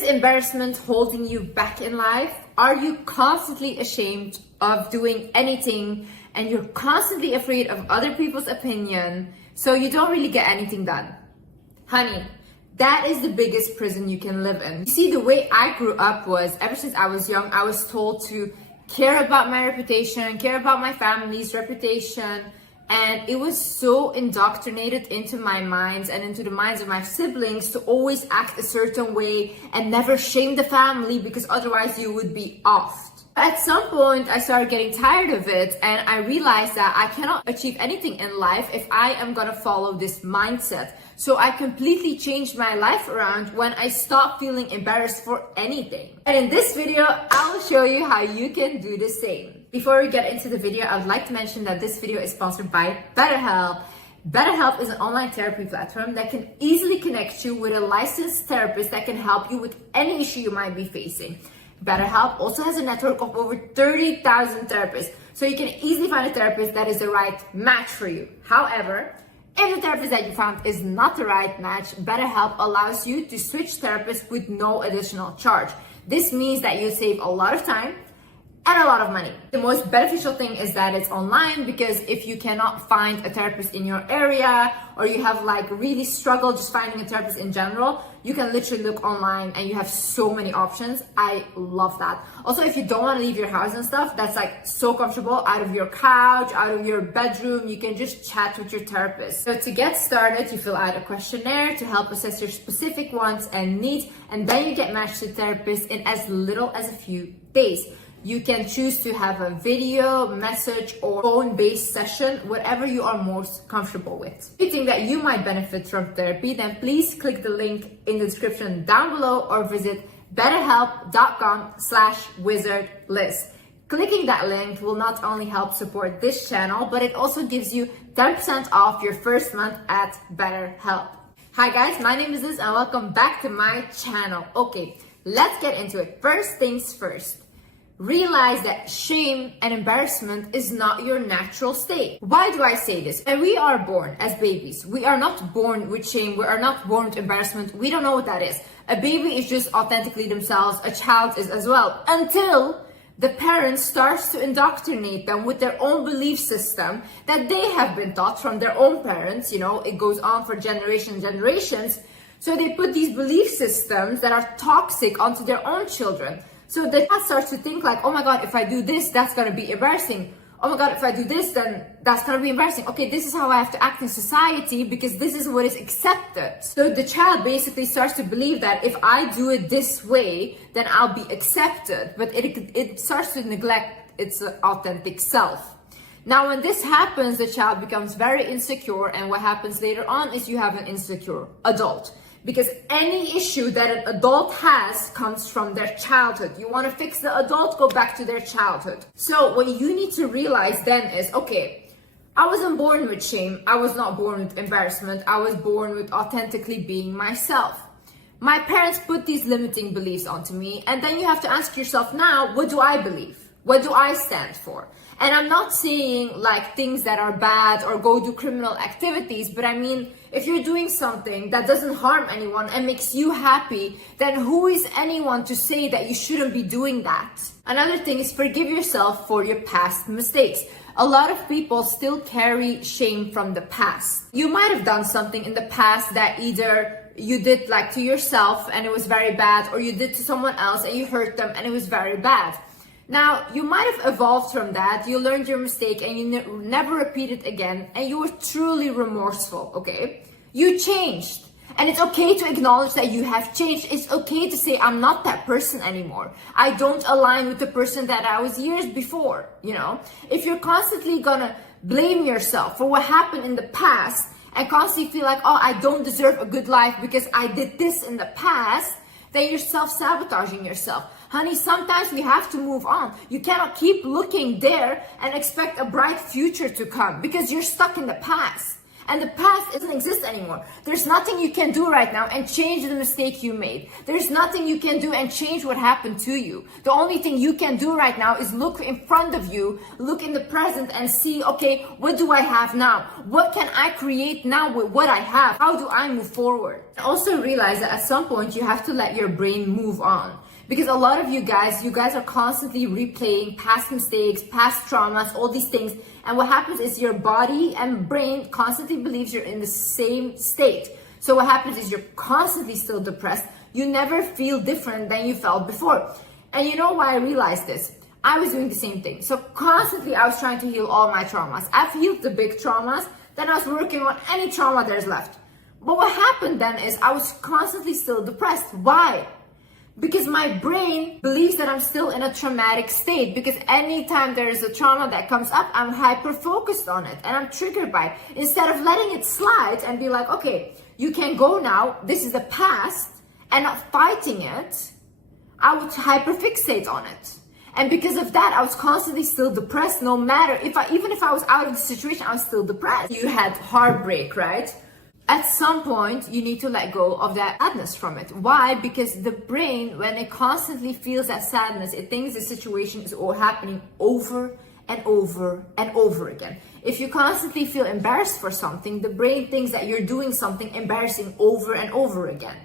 Is embarrassment holding you back in life? Are you constantly ashamed of doing anything and you're constantly afraid of other people's opinion, so you don't really get anything done? Honey, that is the biggest prison you can live in. You see, the way I grew up was, ever since I was young, I was told to care about my reputation, care about my family's reputation, and it was so indoctrinated into my minds and into the minds of my siblings to always act a certain way and never shame the family, because otherwise you would be offed. At some point, I started getting tired of it, and I realized that I cannot achieve anything in life if I am gonna follow this mindset. So I completely changed my life around when I stopped feeling embarrassed for anything. And in this video, I will show you how you can do the same. Before we get into the video, I would like to mention that this video is sponsored by BetterHelp. BetterHelp is an online therapy platform that can easily connect you with a licensed therapist that can help you with any issue you might be facing. BetterHelp also has a network of over 30,000 therapists, so you can easily find a therapist that is the right match for you. However, if the therapist that you found is not the right match, BetterHelp allows you to switch therapists with no additional charge. This means that you save a lot of time and a lot of money. The most beneficial thing is that it's online, because if you cannot find a therapist in your area, or you have really struggled just finding a therapist in general, you can literally look online and you have so many options. I love that. Also, if you don't want to leave your house and stuff, that's so comfortable. Out of your couch, out of your bedroom, you can just chat with your therapist. So to get started, you fill out a questionnaire to help assess your specific wants and needs, and then you get matched to a therapist in as little as a few days. You can choose to have a video, message, or phone-based session, whatever you are most comfortable with. If you think that you might benefit from therapy, then please click the link in the description down below or visit betterhelp.com/wizardlist. Clicking that link will not only help support this channel, but it also gives you 10% off your first month at BetterHelp. Hi guys, my name is Liz and welcome back to my channel. Okay, let's get into it. First things first. Realize that shame and embarrassment is not your natural state. Why do I say this? When we are born as babies, we are not born with shame, we are not born with embarrassment, we don't know what that is. A baby is just authentically themselves, a child is as well, until the parent starts to indoctrinate them with their own belief system that they have been taught from their own parents. It goes on for generations. So they put these belief systems that are toxic onto their own children. So the child starts to think oh my God, if I do this, that's gonna be embarrassing. Oh my God, if I do this, then that's gonna be embarrassing. Okay, this is how I have to act in society because this is what is accepted. So the child basically starts to believe that if I do it this way, then I'll be accepted. But it starts to neglect its authentic self. Now, when this happens, the child becomes very insecure, and what happens later on is you have an insecure adult. Because any issue that an adult has comes from their childhood. You want to fix the adult, go back to their childhood. So what you need to realize then is, okay, I wasn't born with shame. I was not born with embarrassment. I was born with authentically being myself. My parents put these limiting beliefs onto me, and then you have to ask yourself now, what do I believe? What do I stand for? And I'm not saying things that are bad or go do criminal activities, but I mean, if you're doing something that doesn't harm anyone and makes you happy, then who is anyone to say that you shouldn't be doing that? Another thing is forgive yourself for your past mistakes. A lot of people still carry shame from the past. You might have done something in the past that either you did to yourself and it was very bad, or you did to someone else and you hurt them and it was very bad. Now, you might have evolved from that, you learned your mistake and you never repeat it again, and you were truly remorseful, okay? You changed. And it's okay to acknowledge that you have changed. It's okay to say, I'm not that person anymore. I don't align with the person that I was years before, If you're constantly gonna blame yourself for what happened in the past and constantly feel oh, I don't deserve a good life because I did this in the past, then you're self-sabotaging yourself. Honey, sometimes we have to move on. You cannot keep looking there and expect a bright future to come because you're stuck in the past. And the past doesn't exist anymore. There's nothing you can do right now and change the mistake you made. There's nothing you can do and change what happened to you. The only thing you can do right now is look in front of you, look in the present and see, okay, what do I have now? What can I create now with what I have? How do I move forward? Also realize that at some point you have to let your brain move on. Because a lot of you guys are constantly replaying past mistakes, past traumas, all these things. And what happens is your body and brain constantly believes you're in the same state. So what happens is you're constantly still depressed. You never feel different than you felt before. And you know why I realized this? I was doing the same thing. So constantly I was trying to heal all my traumas. I've healed the big traumas. Then I was working on any trauma there's left. But what happened then is I was constantly still depressed. Why? Because my brain believes that I'm still in a traumatic state, because anytime there is a trauma that comes up, I'm hyper focused on it and I'm triggered by it. Instead of letting it slide and be like, okay, you can go now, this is the past, and not fighting it, I would hyper fixate on it. And because of that, I was constantly still depressed. No matter even if I was out of the situation, I was still depressed. You had heartbreak, right? At some point, you need to let go of that sadness from it. Why? Because the brain, when it constantly feels that sadness, it thinks the situation is all happening over and over and over again. If you constantly feel embarrassed for something, the brain thinks that you're doing something embarrassing over and over again.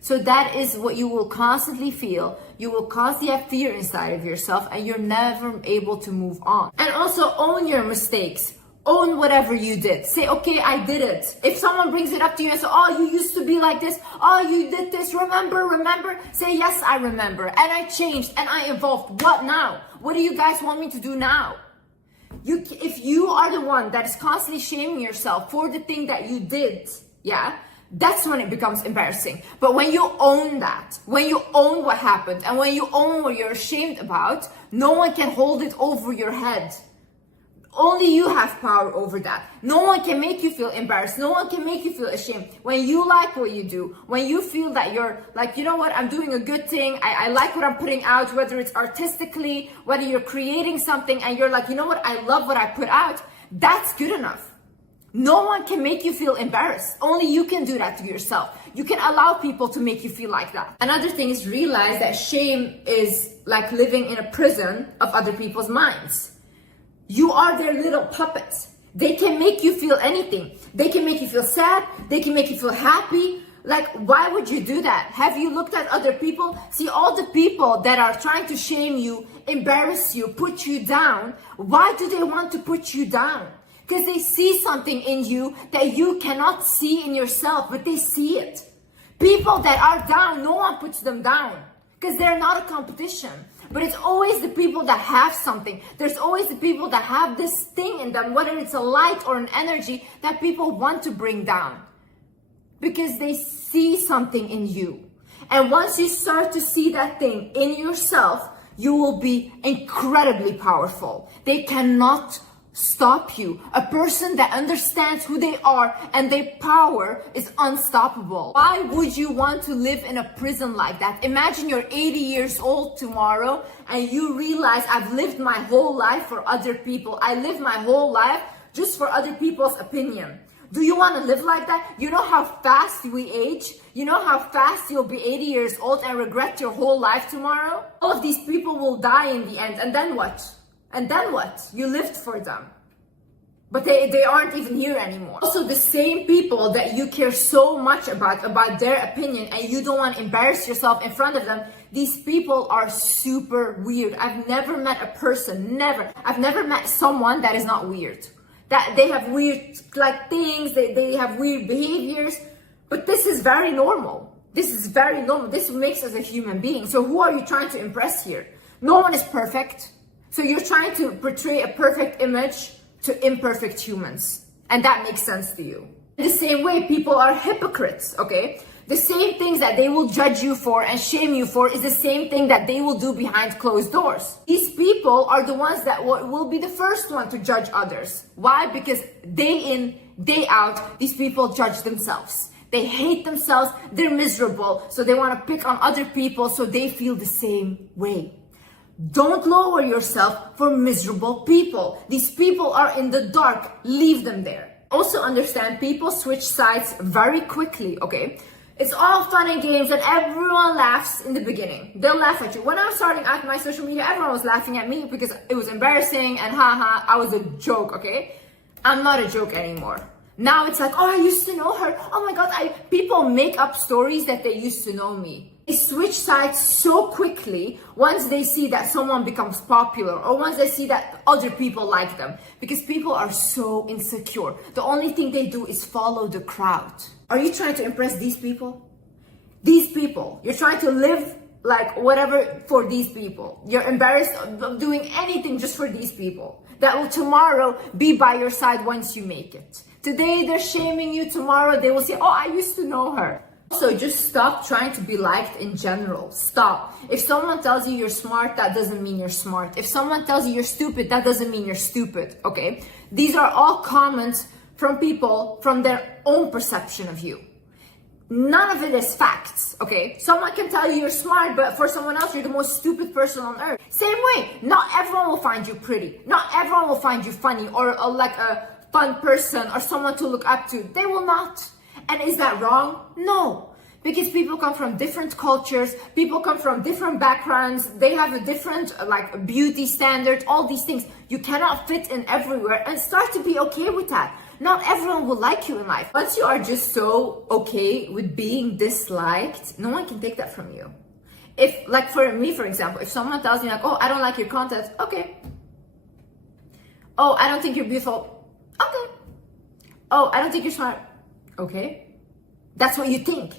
So that is what you will constantly feel. You will constantly have fear inside of yourself and you're never able to move on. And also own your mistakes. Own whatever you did. Say, okay, I did it. If someone brings it up to you and says, oh, you used to be like this. Oh, you did this. Remember? Say, yes, I remember. And I changed and I evolved. What now? What do you guys want me to do now? If you are the one that is constantly shaming yourself for the thing that you did, yeah, that's when it becomes embarrassing. But when you own that, when you own what happened, and when you own what you're ashamed about, no one can hold it over your head. Only you have power over that. No one can make you feel embarrassed. No one can make you feel ashamed. When you like what you do, when you feel that you're like, you know what, I'm doing a good thing. I like what I'm putting out, whether it's artistically, whether you're creating something and you're like, you know what, I love what I put out. That's good enough. No one can make you feel embarrassed. Only you can do that to yourself. You can allow people to make you feel like that. Another thing is realize that shame is like living in a prison of other people's minds. You are their little puppets. They can make you feel anything. They can make you feel sad. They can make you feel happy. Like, why would you do that? Have you looked at other people? See, all the people that are trying to shame you, embarrass you, put you down. Why do they want to put you down? Because they see something in you that you cannot see in yourself, but they see it. People that are down, no one puts them down because they're not a competition. But it's always the people that have something. There's always the people that have this thing in them, whether it's a light or an energy that people want to bring down because they see something in you. And once you start to see that thing in yourself, you will be incredibly powerful. They cannot stop you. A person that understands who they are and their power is unstoppable. Why would you want to live in a prison like that? Imagine you're 80 years old tomorrow and you realize I've lived my whole life for other people. I lived my whole life just for other people's opinion. Do you want to live like that? You know how fast we age? You know how fast you'll be 80 years old and regret your whole life tomorrow? All of these people will die in the end, and then what? And then what? You lived for them. But they aren't even here anymore. Also, the same people that you care so much about their opinion, and you don't want to embarrass yourself in front of them, these people are super weird. I've never met a person, I've never met someone that is not weird. That they have weird like things, they have weird behaviors, but this is very normal. This is very normal. This makes us a human being. So who are you trying to impress here? No one is perfect. So you're trying to portray a perfect image to imperfect humans. And that makes sense to you. In the same way, people are hypocrites, okay? The same things that they will judge you for and shame you for is the same thing that they will do behind closed doors. These people are the ones that will be the first one to judge others. Why? Because day in, day out, these people judge themselves. They hate themselves, they're miserable, so they want to pick on other people so they feel the same way. Don't lower yourself for miserable people. These people are in the dark. Leave them there. Also understand people switch sides very quickly, okay? It's all fun and games and everyone laughs in the beginning. They'll laugh at you. When I was starting out my social media, everyone was laughing at me because it was embarrassing and haha, I was a joke, okay? I'm not a joke anymore. Now it's like, oh, I used to know her. Oh my God, people make up stories that they used to know me. They switch sides so quickly once they see that someone becomes popular or once they see that other people like them, because people are so insecure. The only thing they do is follow the crowd. Are you trying to impress these people? These people. You're trying to live like whatever for these people. You're embarrassed of doing anything just for these people that will tomorrow be by your side once you make it. Today they're shaming you, tomorrow they will say, oh, I used to know her. Also, just stop trying to be liked in general. Stop. If someone tells you you're smart, that doesn't mean you're smart. If someone tells you you're stupid, that doesn't mean you're stupid, okay? These are all comments from people from their own perception of you. None of it is facts, okay? Someone can tell you you're smart, but for someone else, you're the most stupid person on earth. Same way, not everyone will find you pretty. Not everyone will find you funny or like a fun person or someone to look up to. They will not. And is that wrong? No. Because people come from different cultures, people come from different backgrounds, they have a different like beauty standard, all these things. You cannot fit in everywhere, and start to be okay with that. Not everyone will like you in life. Once you are just so okay with being disliked, no one can take that from you. If, like for me, for example, if someone tells me like, oh, I don't like your content, okay. Oh, I don't think you're beautiful, okay. Oh, I don't think you're smart, okay. That's what you think.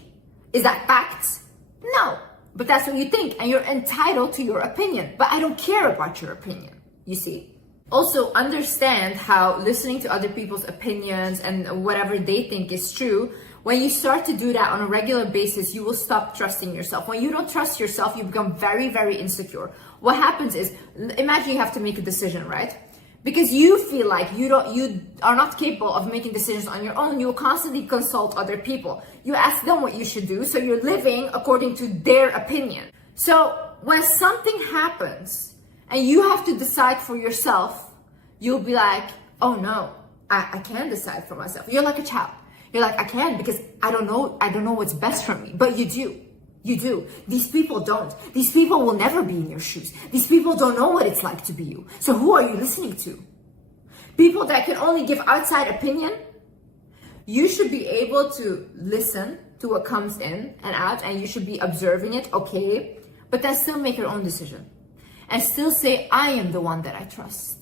Is that facts? No, but that's what you think, and you're entitled to your opinion. But I don't care about your opinion, you see. Also, understand how listening to other people's opinions and whatever they think is true, when you start to do that on a regular basis, you will stop trusting yourself. When you don't trust yourself, you become very, very insecure. What happens is, imagine you have to make a decision, right? Because you feel like you are not capable of making decisions on your own. You will constantly consult other people. You ask them what you should do, so you're living according to their opinion. So when something happens and you have to decide for yourself, you'll be like, oh no, I can't decide for myself. You're like a child. You're like, I can't because I don't know what's best for me. But you do. You do. These people don't. These people will never be in your shoes. These people don't know what it's like to be you. So who are you listening to? People that can only give outside opinion? You should be able to listen to what comes in and out, and you should be observing it, okay, but then still make your own decision. And still say, I am the one that I trust.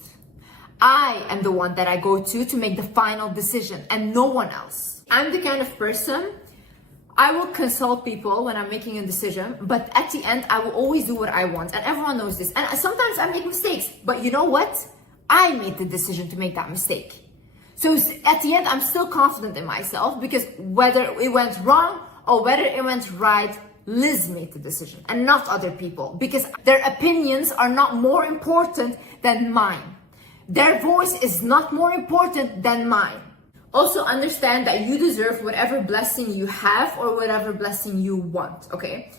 I am the one that I go to make the final decision, and no one else. I'm the kind of person, I will consult people when I'm making a decision, but at the end, I will always do what I want. And everyone knows this. And sometimes I make mistakes, but you know what? I made the decision to make that mistake. So at the end, I'm still confident in myself, because whether it went wrong or whether it went right, Liz made the decision and not other people, because their opinions are not more important than mine. Their voice is not more important than mine. Also understand that you deserve whatever blessing you have or whatever blessing you want, okay?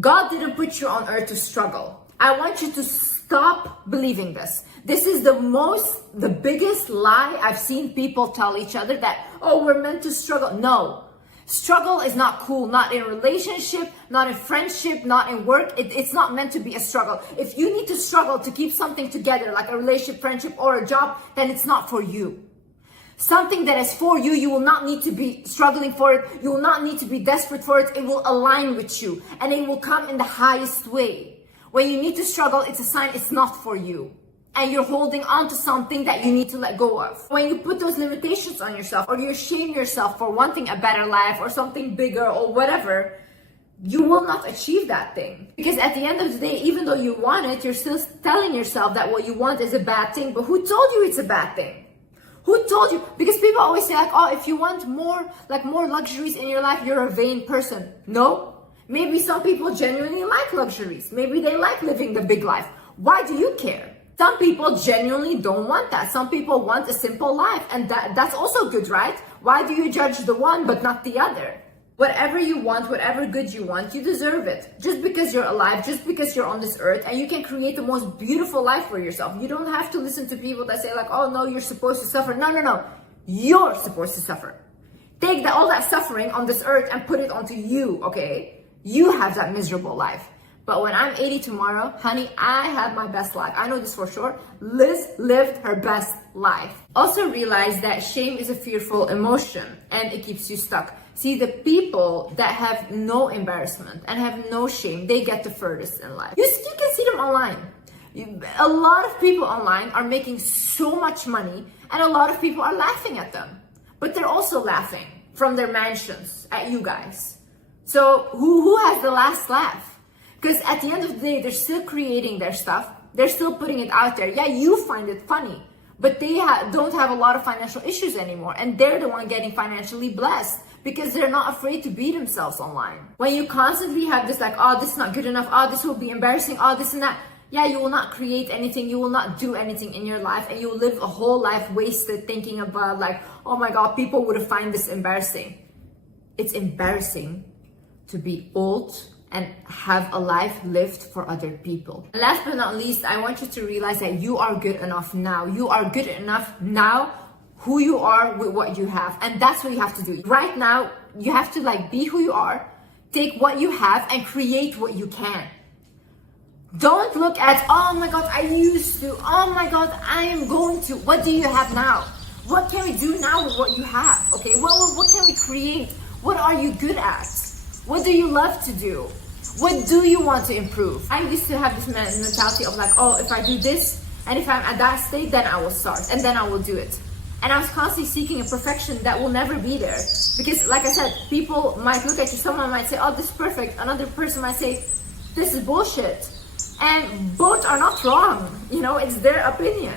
God didn't put you on earth to struggle. I want you to stop believing this. This is the biggest lie I've seen people tell each other, that, oh, we're meant to struggle. No, struggle is not cool, not in relationship, not in friendship, not in work. It's not meant to be a struggle. If you need to struggle to keep something together, like a relationship, friendship, or a job, then it's not for you. Something that is for you, you will not need to be struggling for it. You will not need to be desperate for it. It will align with you, and it will come in the highest way. When you need to struggle, it's a sign it's not for you, and you're holding on to something that you need to let go of. When you put those limitations on yourself, or you shame yourself for wanting a better life or something bigger or whatever, you will not achieve that thing. Because at the end of the day, even though you want it, you're still telling yourself that what you want is a bad thing. But who told you it's a bad thing? Who told you? Because people always say like, oh, if you want more luxuries in your life, you're a vain person. No. Maybe some people genuinely like luxuries. Maybe they like living the big life. Why do you care? Some people genuinely don't want that. Some people want a simple life, and that's also good, right? Why do you judge the one but not the other? Whatever you want, whatever good you want, you deserve it. Just because you're alive, just because you're on this earth, and you can create the most beautiful life for yourself. You don't have to listen to people that say like, oh no, you're supposed to suffer. No. You're supposed to suffer. Take all that suffering on this earth and put it onto you, okay? You have that miserable life. But when I'm 80 tomorrow, honey, I have my best life. I know this for sure. Liz lived her best life. Also realize that shame is a fearful emotion and it keeps you stuck. See, the people that have no embarrassment and have no shame, they get the furthest in life. You can see them online. A lot of people online are making so much money and a lot of people are laughing at them. But they're also laughing from their mansions at you guys. So who has the last laugh? Because at the end of the day, they're still creating their stuff. They're still putting it out there. Yeah, you find it funny, but they don't have a lot of financial issues anymore. And they're the one getting financially blessed because they're not afraid to be themselves online. When you constantly have this like, oh, this is not good enough. Oh, this will be embarrassing. Oh, this and that. Yeah, you will not create anything. You will not do anything in your life. And you will live a whole life wasted thinking about like, oh my God, people would find this embarrassing. It's embarrassing to be old and have a life lived for other people. And last but not least, I want you to realize that you are good enough now. You are good enough now, who you are with what you have. And that's what you have to do. Right now, you have to like be who you are, take what you have and create what you can. Don't look at, oh my God, I used to, oh my God, I am going to. What do you have now? What can we do now with what you have? Okay, what can we create? What are you good at? What do you love to do? What do you want to improve? I used to have this mentality of like, oh, if I do this, and if I'm at that state, then I will start, and then I will do it. And I was constantly seeking a perfection that will never be there. Because like I said, people might look at you, someone might say, oh, this is perfect. Another person might say, this is bullshit. And both are not wrong, you know, it's their opinion.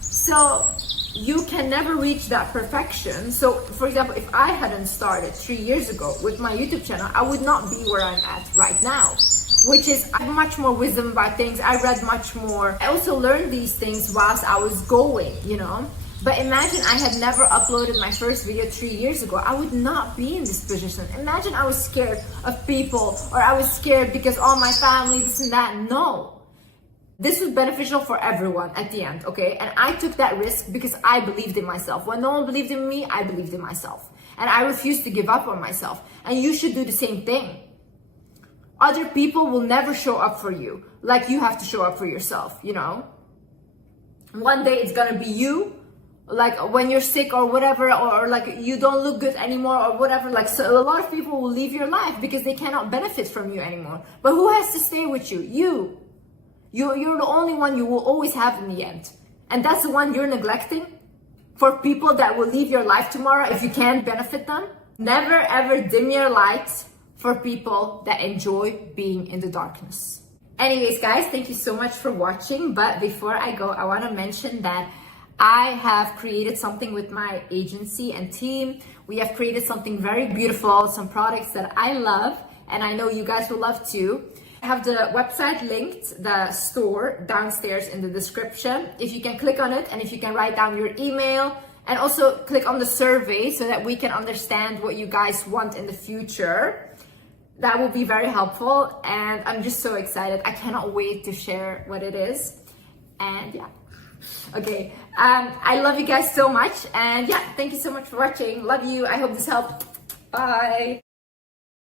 So you can never reach that perfection. So for example, if I hadn't started 3 years ago with my YouTube channel, I would not be where I'm at right now, which is I have much more wisdom about things. I read much more. I also learned these things whilst I was going, you know. But imagine I had never uploaded my first video 3 years ago. I would not be in this position. Imagine I was scared of people, or I was scared because all my family, this and that. No. This was beneficial for everyone at the end, okay? And I took that risk because I believed in myself. When no one believed in me, I believed in myself. And I refused to give up on myself. And you should do the same thing. Other people will never show up for you like you have to show up for yourself, you know? One day it's gonna be you, like when you're sick or whatever, or like you don't look good anymore or whatever. Like, so a lot of people will leave your life because they cannot benefit from you anymore. But who has to stay with you? You. You're the only one you will always have in the end. And that's the one you're neglecting for people that will leave your life tomorrow if you can't benefit them. Never ever dim your lights for people that enjoy being in the darkness. Anyways, guys, thank you so much for watching. But before I go, I want to mention that I have created something with my agency and team. We have created something very beautiful, some products that I love, and I know you guys will love too. I have the website linked, the store downstairs in the description. If you can click on it and if you can write down your email and also click on the survey so that we can understand what you guys want in the future. That will be very helpful, and I'm just so excited. I cannot wait to share what it is. And yeah. Okay, I love you guys so much, and yeah, thank you so much for watching. Love you. I hope this helped. Bye.